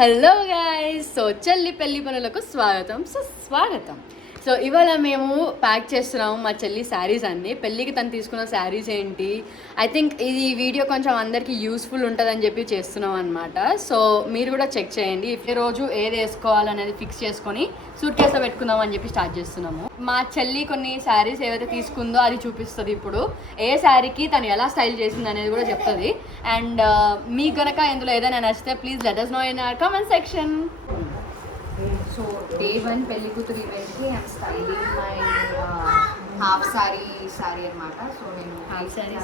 Hello guys, so చెల్లి పెళ్లి పనులకు స్వాగతం సుస్వాగతం. సో ఇవాళ మేము ప్యాక్ చేస్తున్నాము మా చెల్లి శారీస్ అన్నీ. పెళ్ళికి తను తీసుకున్న శారీస్ ఏంటి, ఐ థింక్ ఇది వీడియో కొంచెం అందరికీ యూస్ఫుల్ ఉంటుందని చెప్పి చేస్తున్నాం అనమాట. సో మీరు కూడా చెక్ చేయండి. ఈ రోజు ఏది వేసుకోవాలనేది ఫిక్స్ చేసుకొని సూట్ కేసులో పెట్టుకుందాం అని చెప్పి స్టార్ట్ చేస్తున్నాము. మా చెల్లి కొన్ని శారీస్ ఏవైతే తీసుకుందో అది చూపిస్తుంది. ఇప్పుడు ఏ శారీకి తను ఎలా స్టైల్ చేసింది అనేది కూడా చెప్తుంది. అండ్ మీకు కనుక ఇందులో ఏదైనా నచ్చితే please let us know in our comment section. So day 1 పెళ్లి కూతురు ఈవెంట్కి I'm styling my half sari అనమాట. సో నేను హాఫ్ సారీ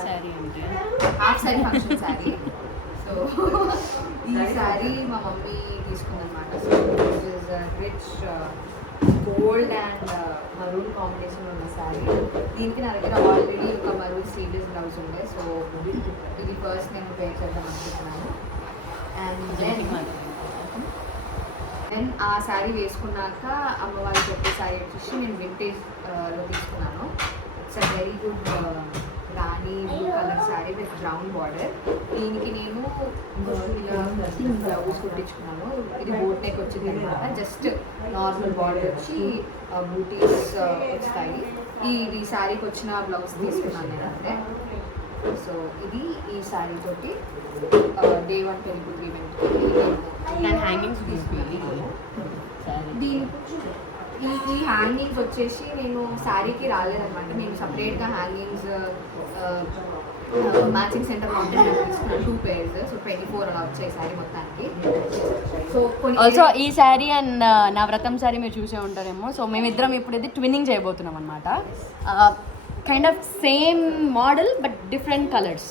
అంటే half sari function sari. So ఈ సారీ మా మమ్మీ తీసుకుందనమాట. So this is rich gold and maroon combination ఉన్న సారీ. దీనికి నా దగ్గర ఆల్రెడీ ఒక మరూన్ స్లీవ్లెస్ బ్లౌజ్ ఉండే. సో ఇది ఫస్ట్ నేను పేర్ చేద్దాం అనుకుంటున్నాను. అండ్ దెన్ ఆ శారీ వేసుకున్నాక అమ్మ వాళ్ళు చెప్పే శారీ వచ్చేసి నేను వింటేజ్లో తీసుకున్నాను. It's a very good Rani blue colour sari with brown border. దీనికి నేను బ్లౌజ్ కుట్టించుకున్నాను. ఇది బోట్ నెక్ వచ్చింది అనమాట. జస్ట్ నార్మల్ బార్డర్ వచ్చి బూటీస్ వస్తాయి. ఈ శారీకి వచ్చిన బ్లౌజ్ తీసుకున్నాను నేను అంటే. సో ఇది ఈ శారీ తోటి డే 1 పెళ్లి కూతురు ఈవెంట్ హ్యాంగింగ్స్ తీసుకున్నాను. ఈ హ్యాంగింగ్స్ వచ్చేసి నేను శారీకి రాలేదన్నమాట. నేను సపరేట్గా హ్యాంగింగ్స్ మ్యాచింగ్ సెంటర్లో ఉంటే నేను తీసుకున్నాను 2 pairs. సో 24 అలా వచ్చాయి శారీ మొత్తానికి. సో ఆల్సో ఈ శారీ అండ్ నా వ్రతం శారీ మీరు చూసే ఉంటారేమో. సో మేమిద్దరం ఇప్పుడు ఇది ట్విన్నింగ్ చేయబోతున్నాం అనమాట. Kind of same model but different colours.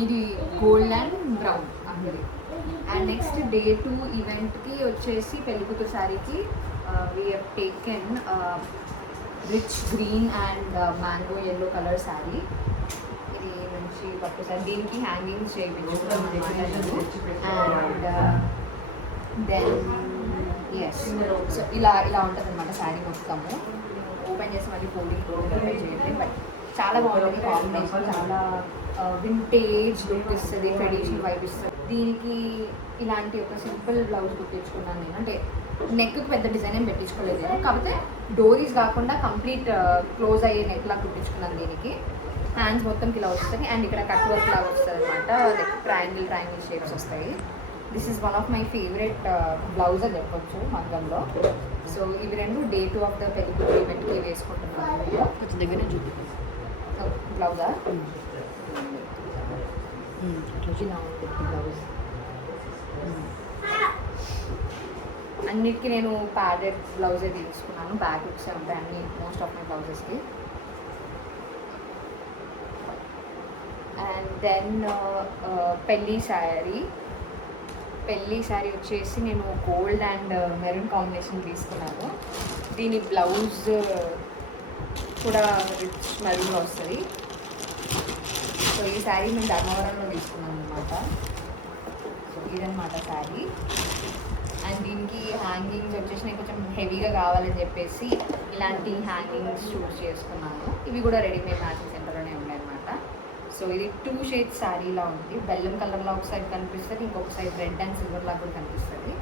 ఇది గోల్డ్ అండ్ బ్రౌన్ అందరి. అండ్ నెక్స్ట్ డే 2 ఈవెంట్కి వచ్చేసి పెళ్ళికూతురు శారీకి we have taken rich green and mango yellow colour sari. ఇది మంచి పట్టు శారీ. దీనికి హ్యాంగింగ్స్ చేయించుకున్నాను. అండ్ దెన్ ఎస్, సో ఇలా ఉంటుంది అనమాట శారీ మొత్తము. ఓపెన్ చేసి మళ్ళీ ఫోల్డింగ్ ఓపెన్ చేయండి. బట్ చాలా బాగుంటుంది కాంబినేషన్. చాలా వింటేజ్ లుక్ ఇస్తుంది, ట్రెడిషనల్ వైబ్ ఇస్తుంది. దీనికి ఇలాంటి ఒక సింపుల్ బ్లౌజ్ కుట్టించుకున్నాను నేను. అంటే నెక్కి పెద్ద డిజైన్ ఏం పెట్టించుకోలేదు నేను. కాకపోతే డోరీస్ కాకుండా కంప్లీట్ క్లోజ్ అయ్యే నెక్ లాగా కుట్టించుకున్నాను. దీనికి హ్యాండ్స్ మొత్తంకి ఇలా వస్తుంది. అండ్ ఇక్కడ కట్ వర్క్ లాగా వస్తుంది అనమాట. లైక్ ట్రయాంగిల్ షేప్స్ వస్తాయి. This is one of my favourite blouse అని చెప్పొచ్చు మగ్గంలో. సో ఇవి రెండు డే 2 ఆఫ్ ద పెళ్లి కూతురు ఈవెంట్కి వేసుకుంటున్నాను. కొంచెం దగ్గర బ్లౌజా ఇలా ఉంటుంది బ్లౌజ్. అన్నిటికీ నేను ప్యాడెడ్ బ్లౌజే తీసుకున్నాను. బ్యాక్ హుక్సే ఉంటాయి అన్ని మోస్ట్ ఆఫ్ మై బ్లౌజెస్కి. అండ్ దెన్ పెళ్ళి శారీ వచ్చేసి నేను గోల్డ్ అండ్ మెరూన్ కాంబినేషన్ తీసుకున్నాను. దీని బ్లౌజ్ కూడా రిచ్ మెరూన్లో వస్తుంది. సో ఈ శారీ నేను ధర్మవరంలో తీసుకున్నాను అనమాట. సో ఇదనమాట శారీ. అండ్ దీనికి హ్యాంగింగ్స్ వచ్చేసి నేను కొంచెం హెవీగా కావాలని చెప్పేసి ఇలాంటి హ్యాంగింగ్స్ చూస్ చేసుకున్నాను. ఇవి కూడా రెడీమేడ్ మ్యాచింగ్ సెంటర్లోనే ఉన్నాయి అనమాట. సో ఇది 2 షేడ్స్ శారీలా ఉంది. బెల్లం కలర్లో ఒక సైడ్ కనిపిస్తుంది, ఇంకొక సైడ్ రెడ్ అండ్ సిల్వర్ లాగా కూడా కనిపిస్తుంది.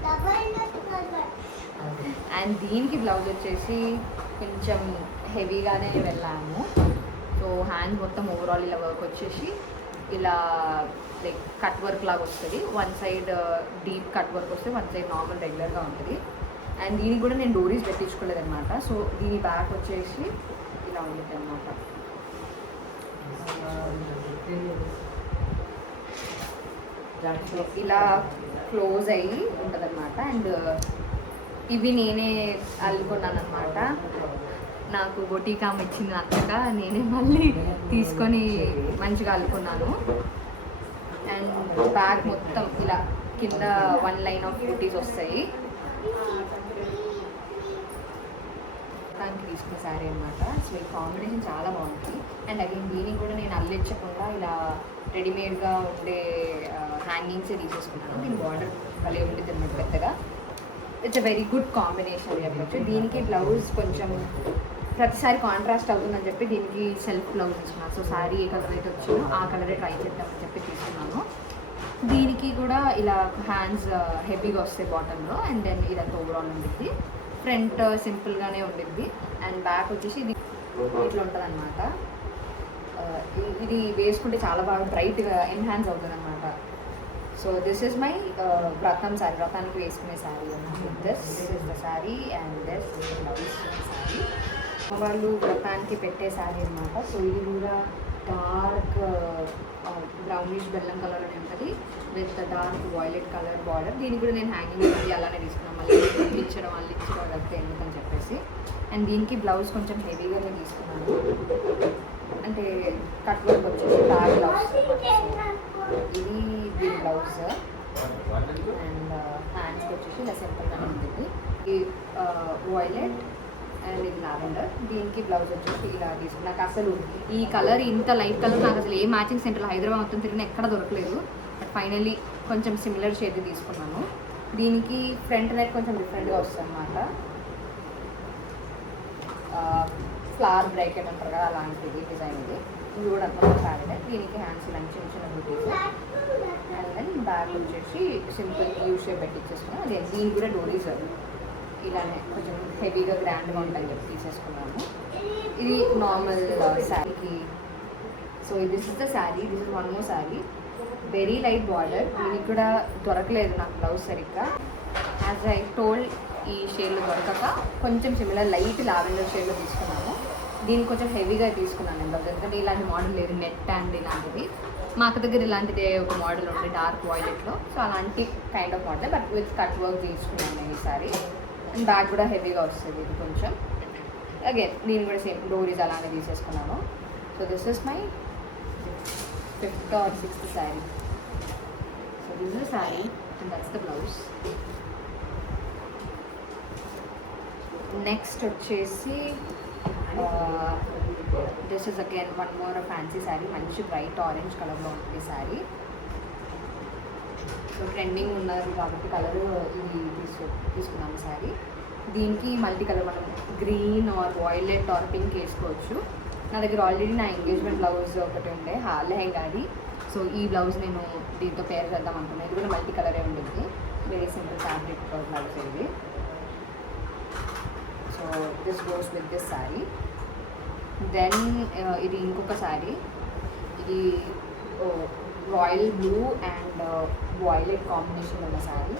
అండ్ దీనికి బ్లౌజ్ వచ్చేసి కొంచెం హెవీగానే వెళ్ళాము. సో హ్యాండ్ మొత్తం ఓవరాల్ ఇలా వర్క్ వచ్చేసి ఇలా లైక్ కట్ వర్క్ లాగా వస్తుంది. One side deep cut work వస్తే వన్ సైడ్ నార్మల్ రెగ్యులర్గా ఉంటుంది. అండ్ దీనికి కూడా నేను డోరీస్ పెట్టించుకోలేదు అనమాట. సో దీని బ్యాక్ వచ్చేసి ఇలా ఉంటుంది అనమాట. ఇలా క్లోజ్ అయ్యి ఉంటుంది అనమాట. అండ్ ఇవి నేనే అల్లుకున్నాను అనమాట. నాకు బొటీకామ్ ఇచ్చింది అంతగా నేనే మళ్ళీ తీసుకొని మంచిగా అల్లుకున్నాను. అండ్ బ్యాగ్ మొత్తం ఇలా కింద 1 లైన్ ఆఫ్ బూటీస్ వస్తాయి. దానికి తీసుకున్న శారీ అనమాట. సో ఈ కాంబినేషన్ చాలా బాగుంటుంది. అండ్ అగైన్ దీనికి కూడా నేను అల్లించకుండా ఇలా రెడీమేడ్గా ఉండే హ్యాంగింగ్సే తీసేసుకున్నాను. దీని బార్డర్ భలే ఉంటుంది అనమాట పెద్దగా. It's a very good combination చెప్పచ్చు. దీనికి బ్లౌజ్ కొంచెం ప్రతిసారి కాంట్రాస్ట్ అవుతుందని చెప్పి దీనికి సెల్ఫ్ బ్లౌజ్ ఇస్తున్నాను. సో శారీ ఏ కలర్ అయితే వచ్చిందో ఆ కలరే ట్రై చేద్దామని చెప్పి తీసుకున్నాను. దీనికి కూడా ఇలా హ్యాండ్స్ హెవీగా వస్తాయి బాటంలో, అండ్ దెన్ ఇదంతా ఓవరాల్ ఉండిద్ది. ఫ్రంట్ సింపుల్గానే ఉండిద్ది, అండ్ బ్యాక్ వచ్చేసి ఇది ఇట్లా ఉంటుంది అనమాట. ఇది వేసుకుంటే చాలా బాగా బ్రైట్గా ఎన్హాన్స్ అవుతుంది అనమాట. సో దిస్ ఇస్ మై వ్రతం శారీ, వ్రతానికి వేసుకునే sari. This is the sari and this is blouse sari. వాళ్ళు వ్రతానికి పెట్టే శారీ అనమాట. సో ఇది కూడా డార్క్ బ్రౌనిష్ బెల్లం కలర్ అని ఉంటుంది with dark violet colour border. దీనికి కూడా నేను హ్యాంగింగ్ ఉంది అలానే తీసుకున్నాను, మళ్ళీ ఇచ్చడం అదంతా ఎందుకని చెప్పేసి. అండ్ దీనికి బ్లౌజ్ కొంచెం హెవీగానే తీసుకున్నాను, అంటే కట్ వర్క్ వచ్చేసి డార్క్ బ్లౌజ్. ఇది దీని బ్లౌజ్ అండ్ హ్యాండ్స్కి వచ్చేసి ఇలా సింపుల్గానే ఉంటుంది. ఈ వాయిలెట్ అండ్ ఇది లావెండర్. దీనికి బ్లౌజ్ వచ్చేసి ఇలా తీసుకున్నాను. నాకు అసలు ఈ కలర్ ఇంత లైట్ కలర్ నాకు అసలు ఏ మ్యాచింగ్ సెంటర్లో హైదరాబాద్ మొత్తం తిరిగిన ఎక్కడ దొరకలేదు. బట్ ఫైనల్లీ కొంచెం సిమిలర్ షేడ్ తీసుకున్నాను. దీనికి ఫ్రంట్ నెక్ కొంచెం డిఫరెంట్గా వస్తుంది అనమాట. ఫ్లవర్ బ్రేకెట్ అంటారు కదా అలాంటిది డిజైన్. ఇది కూడా అంత ఫ్యారెట్. దీనికి హ్యాండ్స్ ఇలా చిన్న చిన్న బూటీస్ అండ్ దెన్ బ్యాక్ వచ్చేసి సింపుల్ యూ షేప్ పెట్టించేసుకున్నాను. అదే దీనికి కూడా డోరీస్ ఇలానే కొంచెం హెవీగా గ్రాండ్గా ఉంటాయని చెప్పి తీసేసుకున్నాను. ఇది నార్మల్ శారీకి. So this is the sari, this is one more sari. Very light border. దీనికి కూడా దొరకలేదు నాకు బ్లౌజ్ సరిగ్గా. యాజ్ ఐ టోల్డ్ ఈ షేడ్లో దొరకక కొంచెం సిమిలర్ లైట్ లావెండర్ షేడ్లో తీసుకున్నాను. దీనికి కొంచెం హెవీగా తీసుకున్నాను నేను బ్లౌజ్, ఎందుకంటే ఇలాంటి మోడల్ లేదు నెట్ అండ్ ఇలాంటిది. మా అక్క దగ్గర ఇలాంటిదే ఒక మోడల్ ఉంది డార్క్ వాయిలెట్లో. సో అలాంటి kind of model but with cut work తీసుకున్నాను నేను ఈసారి. అండ్ బ్యాక్ కూడా హెవీగా వస్తుంది ఇది కొంచెం. అగైన్ నేను కూడా సేమ్ డోరీస్ అలానే తీసేసుకున్నాను. So this is my 5th or 6th sari. So this is sari and that's the blouse. Next వచ్చేసి this is again one more fancy sari. మంచి బ్రైట్ ఆరెంజ్ కలర్లో ఉంటుంది శారీ. సో ట్రెండింగ్ ఉన్నది కాబట్టి కలర్ ఇది తీసుకున్నాము శారీ. దీనికి మల్టీ కలర్ మనం green or violet or pink వేసుకోవచ్చు. నా దగ్గర ఆల్రెడీ నా ఎంగేజ్మెంట్ బ్లౌజ్ ఒకటి ఉండే లెహంగాది. సో ఈ బ్లౌజ్ నేను దీంతో పేర్ చేద్దాం అనుకున్నాను. ఇది కూడా మల్టీ కలరే ఉంటుంది. వెరీ సింపుల్ ఫ్యాబ్రిక్ బ్లౌజ్ ఇది. So this goes with this sari. Then ఇది ఇంకొక శారీ. ఇది royal blue and violet combination ఉన్న శారీ.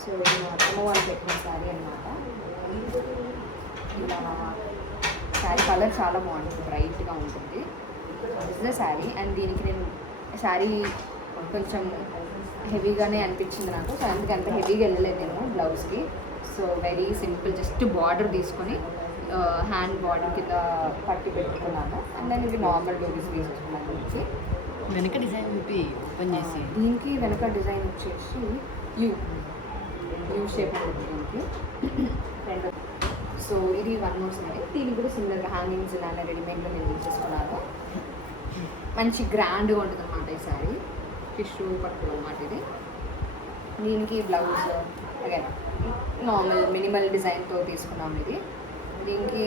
సో ఇది మా అత్తమ్మ వాళ్ళు పెట్టిన శారీ అనమాట. ఇలా శారీ కలర్ చాలా బాగుంటుంది, బ్రైట్గా ఉంటుంది. This the sari. అండ్ దీనికి నేను శారీ కొంచెం హెవీగానే అనిపించింది నాకు. సో అందుకే అంత హెవీగా వెళ్ళలేదు నేను బ్లౌజ్కి. So very simple just border తీసుకొని హ్యాండ్ బార్డర్ కింద పట్టి పెట్టుకున్నాను. అండ్ నేను ఇవి నార్మల్ డోరీస్ తీసుకున్నాను. దీనికి వెనక డిజైన్ చూపి ఓపెన్ చేసి దీనికి వెనక డిజైన్ వచ్చేసి యూ షేప్ దీనికి రెండు. సో ఇది వన్ మోర్ శారీ. దీనికి కూడా సిమిలర్గా హ్యాంగింగ్స్ ఇలానే రెడీమేడ్లో నేను తీసేసుకున్నాను. మంచి గ్రాండ్గా ఉంటుంది అనమాట ఈ శారీ. టిష్యూ పట్టు అనమాట ఇది. దీనికి బ్లౌజ్ అగైన్ నార్మల్ మినిమల్ డిజైన్తో తీసుకున్నాము ఇది. దీనికి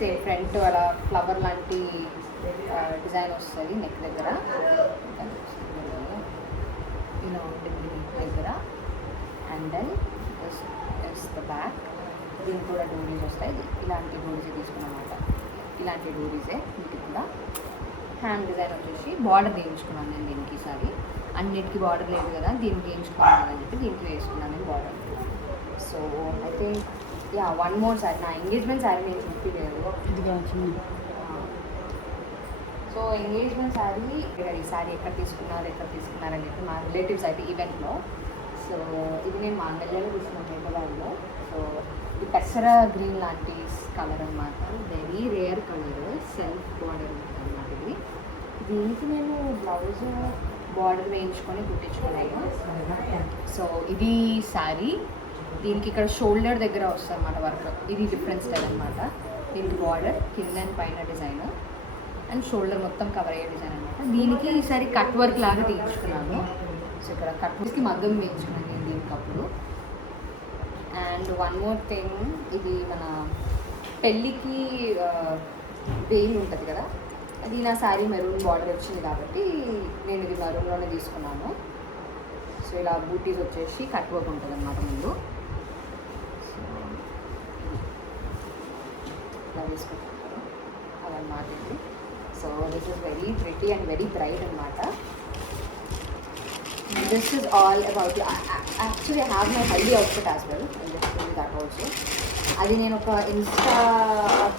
సేమ్ ఫ్రంట్ అలా ఫ్లవర్ లాంటి డిజైన్ వస్తుంది నెక్ దగ్గర, ఇలా ఉంటుంది నెక్ దగ్గర. And then is the back. దీనికి కూడా డోరీస్ వస్తాయి. ఇలాంటి డోరీసే తీసుకున్నమాట. ఇలాంటి డోరీసే వీటికి కూడా. హ్యాండ్ డిజైన్ వచ్చేసి బార్డర్ వేయించుకున్నాను నేను దీనికి ఈసారి. అన్నిటికీ బార్డర్ లేదు కదా, దీనికి వేయించుకున్నాను అని చెప్పి దీనికి వేసుకున్నాను నేను border. So I think yeah one more sari. నా ఎంగేజ్మెంట్ శారీ నేను చూపించలేదు. సో ఎంగేజ్మెంట్ శారీ ఈ శారీ ఎక్కడ తీసుకున్నారని చెప్పి మా రిలేటివ్స్ అయితే ఈవెంట్లో. సో ఇది నేను మాంగళ్యాలో తీసుకున్నాను హైదరాబాద్లో. సో ఇది పెసర గ్రీన్ లాంటి కలర్ అనమాట. Very rare colour, self border ఉంటుంది అనమాట ఇది. దీనికి నేను బ్లౌజ్ బార్డర్ వేయించుకొని కుట్టించుకున్నాను. సో ఇది శారీ. దీనికి ఇక్కడ షోల్డర్ దగ్గర వస్తుంది అన్నమాట వర్క్. ఇది డిఫరెంట్ స్టైల్ అనమాట. దీనికి బార్డర్ కింద అండ్ పైన డిజైన్ అండ్ షోల్డర్ మొత్తం కవర్ అయ్యే డిజైన్ అనమాట. దీనికి ఈసారి కట్ వర్క్ లాగా తీయించుకున్నాను. సో ఇక్కడ కట్ వర్క్కి మగ్గం వేయించుకున్నాను నేను దీనికి అప్పుడు. అండ్ వన్ మోర్ థింగ్, ఇది మన పెళ్ళికి వేలు ఉంటుంది కదా, అది నా శారీ మెరూన్ బార్డర్ వచ్చింది కాబట్టి నేను ఇది మెరూన్లోనే తీసుకున్నాను. సో ఇలా బూటీస్ వచ్చేసి కట్ వర్క్ ఉంటుంది అనమాట ముందు. సో ఇలా తీసుకుంటాను అదనమాట ఇది. So this is very pretty and very bright అనమాట. This is all about actually I have my haldi outfit as well. I'll just show you that also. అది నేను ఒక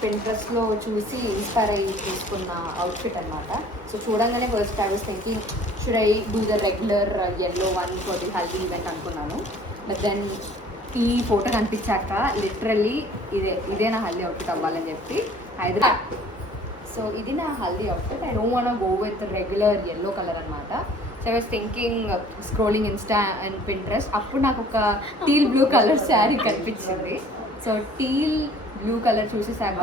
Pinterestలో చూసి ఇన్స్పైర్ అయ్యి తీసుకున్న అవుట్ఫిట్ అనమాట. సో చూడంగానే first I was thinking should I do the regular yellow one for the haldi event అనుకున్నాను. But then ఈ ఫోటో కనిపించాక లిటరల్లీ ఇదే నా హల్దీ అవుట్ఫిట్ అవ్వాలని చెప్పి హైదరాబాద్. సో ఇది నా haldi outfit. I don't want go with regular yellow colour అనమాట. So I was thinking scrolling insta and Pinterest, అప్పుడు నాకు ఒక టీల్ బ్లూ కలర్ శారీ కనిపించింది. సో టీల్ బ్లూ కలర్ చూసేసాక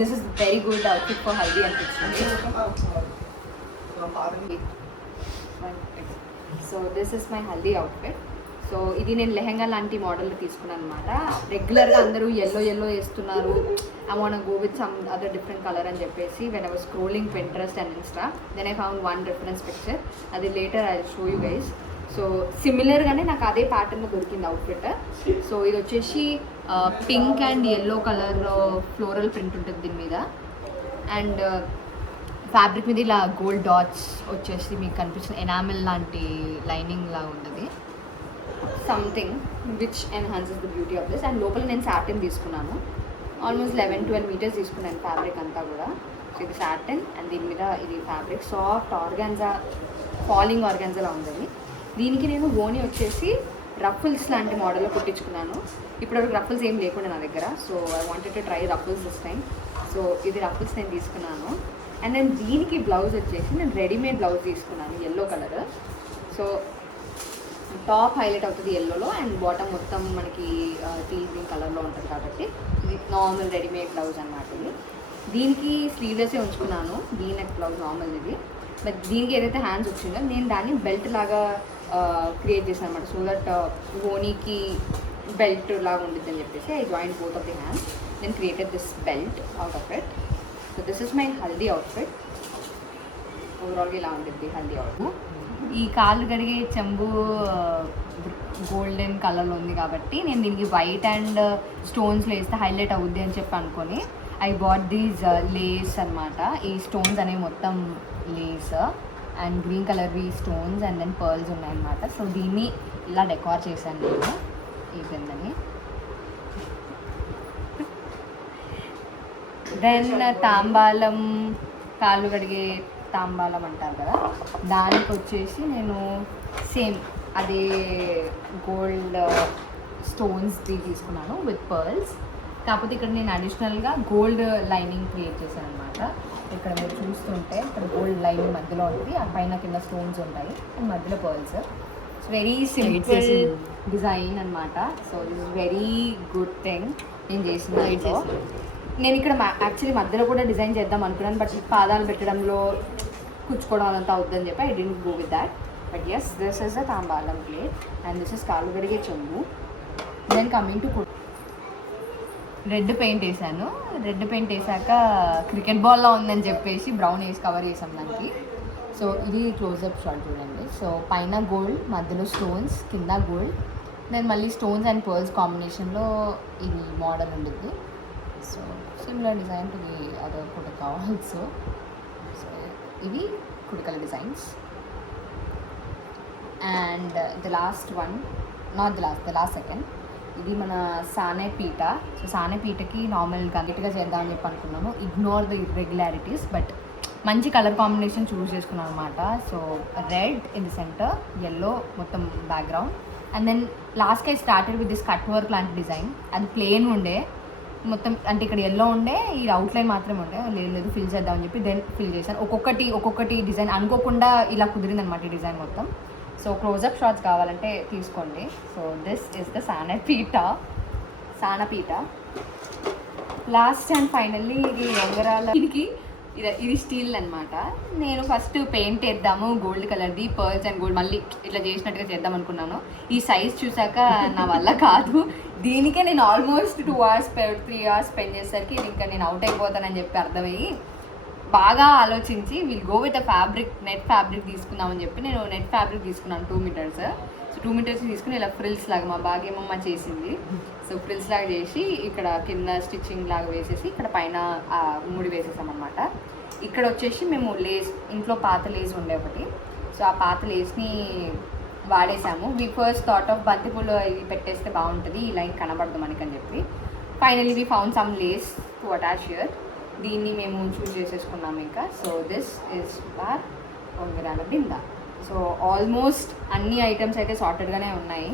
this is very good outfit for haldi అనిపించింది. So this is my haldi outfit. So ఇది నేను లెహంగా లాంటి మోడల్ తీసుకున్నాను అనమాట. రెగ్యులర్గా అందరూ ఎల్లో వేస్తున్నారు, I want go with some other different colour అని చెప్పేసి when I was scrolling Pinterest and insta, then I found one reference picture. అది later I show you guys. So సిమిలర్గానే నాకు అదే ప్యాటర్న్లో దొరికింది అవుట్ఫిట్. సో ఇది వచ్చేసి pink and yellow colour floral print ఉంటుంది దీని మీద. అండ్ ఫ్యాబ్రిక్ మీద ఇలా గోల్డ్ డాట్స్ వచ్చేసి మీకు కనిపించిన ఎనామిల్ లాంటి లైనింగ్ లా ఉంటుంది, something which enhances the beauty of this. And లోపల నేను సాటిన్ తీసుకున్నాను, ఆల్మోస్ట్ 11-12 మీటర్స్ తీసుకున్నాను ఫ్యాబ్రిక్ అంతా కూడా. సో ఇది సాటిన్ అండ్ దీని మీద ఇది ఫ్యాబ్రిక్ సాఫ్ట్ ఆర్గాన్జా, ఫాలింగ్ ఆర్గాన్జాలా ఉంది. దీనికి నేను ఓని వచ్చేసి రఫుల్స్ లాంటి మోడల్లో కుట్టించుకున్నాను. ఇప్పటివరకు రఫుల్స్ ఏం లేకుండా నా దగ్గర. So I wanted to try ruffles this time. So ఇది రఫుల్స్ నేను తీసుకున్నాను. అండ్ నేను దీనికి బ్లౌజ్ వచ్చేసి నేను రెడీమేడ్ బ్లౌజ్ తీసుకున్నాను yellow colour. So top highlight అవుతుంది ఎల్లోలో అండ్ బాటమ్ మొత్తం మనకి టీ గ్రీన్ కలర్లో ఉంటుంది కాబట్టి ఇది నార్మల్ రెడీమేడ్ బ్లౌజ్ అనమాట. ఇది దీనికి స్లీవ్లెస్సే ఉంచుకున్నాను, దీని నెక్ బ్లౌజ్ నార్మల్ ఇది. బట్ దీనికి ఏదైతే హ్యాండ్స్ వచ్చిందో నేను దాన్ని బెల్ట్ లాగా క్రియేట్ చేశాను అనమాట. సో దట్ ఓనీకి బెల్ట్ లాగా ఉంటుంది అని చెప్పేసి I join both of the hands, then created this belt out of it. So this is my haldi outfit. ఓవరాల్గా ఇలా ఉంటుంది హల్దీ అవుట్ఫిట్. ఈ కాళ్ళు కడిగే చెంబు గోల్డెన్ కలర్లో ఉంది కాబట్టి నేను దీనికి వైట్ అండ్ స్టోన్స్లో వేస్తే హైలైట్ అవుద్ది అని చెప్పి అనుకొని ఐ బాట్ దీస్ లేస్ అనమాట. ఈ స్టోన్స్ అనేవి మొత్తం లేస్ అండ్ గ్రీన్ కలర్వి స్టోన్స్ అండ్ దెన్ పర్ల్స్ ఉన్నాయన్నమాట. సో దీన్ని ఇలా డెకార్ చేశాను నేను ఈ కిందని. దెన్ తాంబాలం, కాళ్ళు కడిగే తాంబాలం అంటారు కదా, దానికి వచ్చేసి నేను సేమ్ అదే గోల్డ్ స్టోన్స్ది తీసుకున్నాను విత్ పర్ల్స్. కాకపోతే ఇక్కడ నేను అడిషనల్గా గోల్డ్ లైనింగ్ క్రియేట్ చేశాను అనమాట. ఇక్కడ మీరు చూస్తుంటే ఇక్కడ గోల్డ్ లైనింగ్ మధ్యలో ఉంటుంది, ఆ పైన కింద స్టోన్స్ ఉంటాయి అండ్ మధ్యలో pearls. It's very simple design అనమాట. So this is very good thing నేను చేసిన. నేను ఇక్కడ యాక్చువల్లీ మధ్యలో కూడా డిజైన్ చేద్దాం అనుకున్నాను, బట్ పాదాలు పెట్టడంలో కూర్చుకోవడం అదంతా అవుద్దని చెప్పి I didn't go with that. But yes, this is the tambalam plate and this is కాళ్ళు కడిగే చెంబు. Then coming to red paint వేసాను. రెడ్ పెయింట్ వేసాక క్రికెట్ బాల్లో ఉందని చెప్పేసి బ్రౌన్ వేసి కవర్ చేసాం దానికి. సో ఇది క్లోజప్ షాట్ చూడండి. సో పైన గోల్డ్, మధ్యలో స్టోన్స్, కింద గోల్డ్, దెన్ మళ్ళీ స్టోన్స్ అండ్ పర్ల్స్ కాంబినేషన్లో ఇది మోడల్ ఉంటుంది. So similar design to the other కుడక ఆల్సో. సో ఇవి కుడకల designs. And the last one, not the last second, ఇది మన సానే పీట. సో సానే పీటకి నార్మల్గా నీట్గా చేద్దామని చెప్పి అనుకున్నాను, ఇగ్నోర్ ద ఇర్రెగ్యులారిటీస్, బట్ మంచి కలర్ కాంబినేషన్ చూస్ చేసుకున్నాను అనమాట. So red in the centre, yellow మొత్తం బ్యాక్గ్రౌండ్, అండ్ దెన్ లాస్ట్కి I started with this cut work లాంటి డిజైన్. అది ప్లెయిన్ ఉండే మొత్తం, అంటే ఇక్కడ ఎల్లో ఉండే, ఈ అవుట్లైన్ మాత్రమే ఉండే, లేదు ఫిల్ చేద్దామని చెప్పి దెన్ ఫిల్ చేశాను. ఒక్కొక్కటి డిజైన్ అనుకోకుండా ఇలా కుదిరింది అనమాట ఈ డిజైన్ మొత్తం. సో క్లోజప్ షాట్స్ కావాలంటే తీసుకోండి. సో దిస్ ఇస్ ద సానపీట. లాస్ట్ అండ్ ఫైనల్లీ ఇది ఉంగరాల, ఇది స్టీల్ అనమాట. నేను ఫస్ట్ పెయింట్ వేద్దాము గోల్డ్ కలర్ది, పర్ల్స్ అండ్ గోల్డ్ మళ్ళీ ఇట్లా చేసినట్టుగా చేద్దాం అనుకున్నాను. ఈ సైజ్ చూసాక నా వల్ల కాదు. దీనికే నేను ఆల్మోస్ట్ 2 hours 3 hours స్పెండ్ చేసేసరికి ఇంకా నేను అవుట్ అయిపోతానని చెప్పి అర్థమయ్యి బాగా ఆలోచించి will go with fabric, net fabric తీసుకుందామని చెప్పి నేను నెట్ ఫ్యాబ్రిక్ తీసుకున్నాను 2 మీటర్స్. సో 2 మీటర్స్ తీసుకుని ఇలా ఫ్రిల్స్ లాగా మా భాగ్యమమ్మ చేసింది. సో ఫ్రిల్స్ లాగా చేసి ఇక్కడ కింద స్టిచ్చింగ్ లాగా వేసేసి ఇక్కడ పైన ముడి వేసేసాం అనమాట. ఇక్కడ వచ్చేసి మేము లేస్, ఇంట్లో పాత లేస్ ఉండే ఒకటి, సో ఆ పాత లేస్ని వాడేసాము. వి ఫస్ట్ థాట్ ఆఫ్ బంతిపూలు ఇది పెట్టేస్తే బాగుంటుంది, ఈ లైన్ కనబడదు మనకని చెప్పి. Finally we found some lace to attach here. దీన్ని మేము చూస్ చేసేసుకున్నాము ఇంకా. సో దిస్ ఇస్ వార్ ఉంగరాల బింద. సో ఆల్మోస్ట్ అన్ని ఐటమ్స్ అయితే సార్టెడ్గానే ఉన్నాయి.